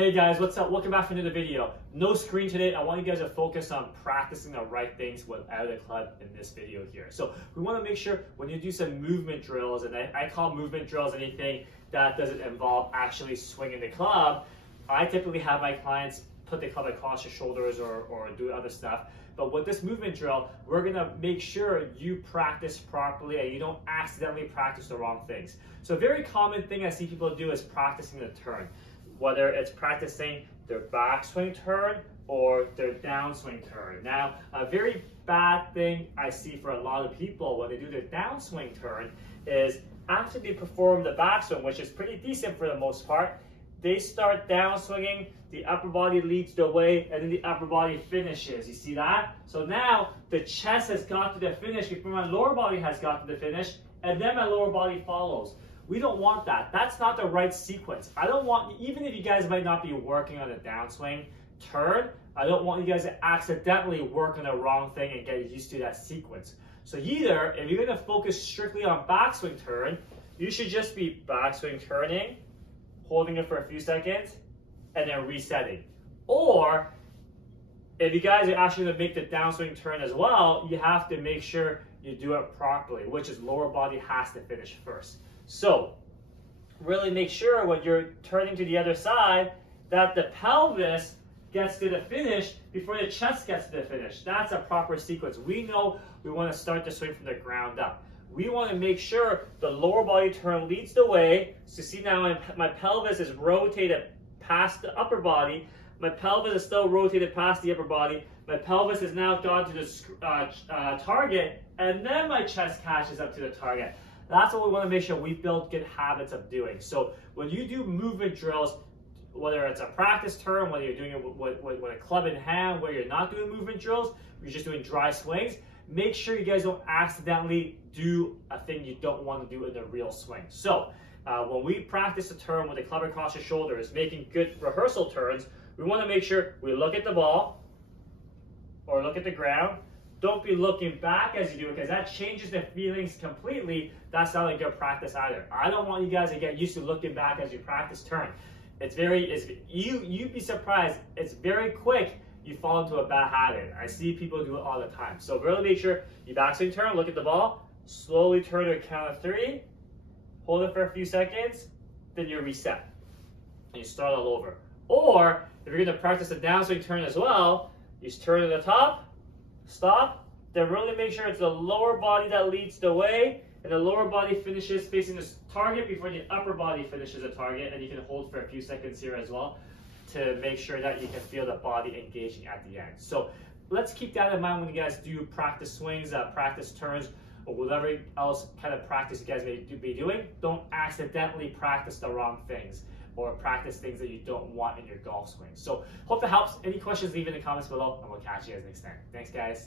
Hey guys, what's up? Welcome back to another video. No screen today. I want you guys to focus on practicing the right things without a club in this video here. So we want to make sure when you do some movement drills, and I call movement drills anything that doesn't involve actually swinging the club. I typically have my clients put the club across your shoulders or do other stuff. But with this movement drill, we're gonna make sure you practice properly and you don't accidentally practice the wrong things. So a very common thing I see people do is practicing the turn. Whether it's practicing their backswing turn or their downswing turn. Now, a very bad thing I see for a lot of people when they do their downswing turn is after they perform the backswing, which is pretty decent for the most part, they start downswinging, the upper body leads the way, and then the upper body finishes. You see that? So now the chest has got to the finish before my lower body has got to the finish, and then my lower body follows. We don't want that. That's not the right sequence. I don't want, even if you guys might not be working on a downswing turn, I don't want you guys to accidentally work on the wrong thing and get used to that sequence. So either, if you're gonna focus strictly on backswing turn, you should just be backswing turning, holding it for a few seconds, and then resetting. Or, if you guys are actually gonna make the downswing turn as well, you have to make sure you do it properly, which is lower body has to finish first. So, really make sure when you're turning to the other side that the pelvis gets to the finish before the chest gets to the finish. That's a proper sequence. We know we want to start the swing from the ground up. We want to make sure the lower body turn leads the way. So see now my pelvis is rotated past the upper body. My pelvis is still rotated past the upper body. My pelvis has now gone to the target, and then my chest catches up to the target. That's what we want to make sure we build good habits of doing. So when you do movement drills, whether it's a practice turn, whether you're doing it with a club in hand, where you're not doing movement drills, you're just doing dry swings, make sure you guys don't accidentally do a thing you don't want to do in the real swing. So when we practice a turn with a club across your shoulders, making good rehearsal turns, we want to make sure we look at the ball or look at the ground. Don't be looking back as you do it, because that changes the feelings completely. That's not a good practice either. I don't want you guys to get used to looking back as you practice turn. You'd be surprised. It's very quick. You fall into a bad habit. I see people do it all the time. So really make sure you backswing turn, look at the ball, slowly turn to a count of 3, hold it for a few seconds, then you reset and you start all over. Or if you're going to practice a downswing turn as well, you turn to the top, stop, then really make sure it's the lower body that leads the way, and the lower body finishes facing this target before the upper body finishes the target, and you can hold for a few seconds here as well to make sure that you can feel the body engaging at the end. So let's keep that in mind when you guys do practice swings, practice turns, or whatever else kind of practice you guys may be doing. Don't accidentally practice the wrong things or practice things that you don't want in your golf swing. So hope that helps. Any questions, leave in the comments below, and we'll catch you guys next time. Thanks, guys.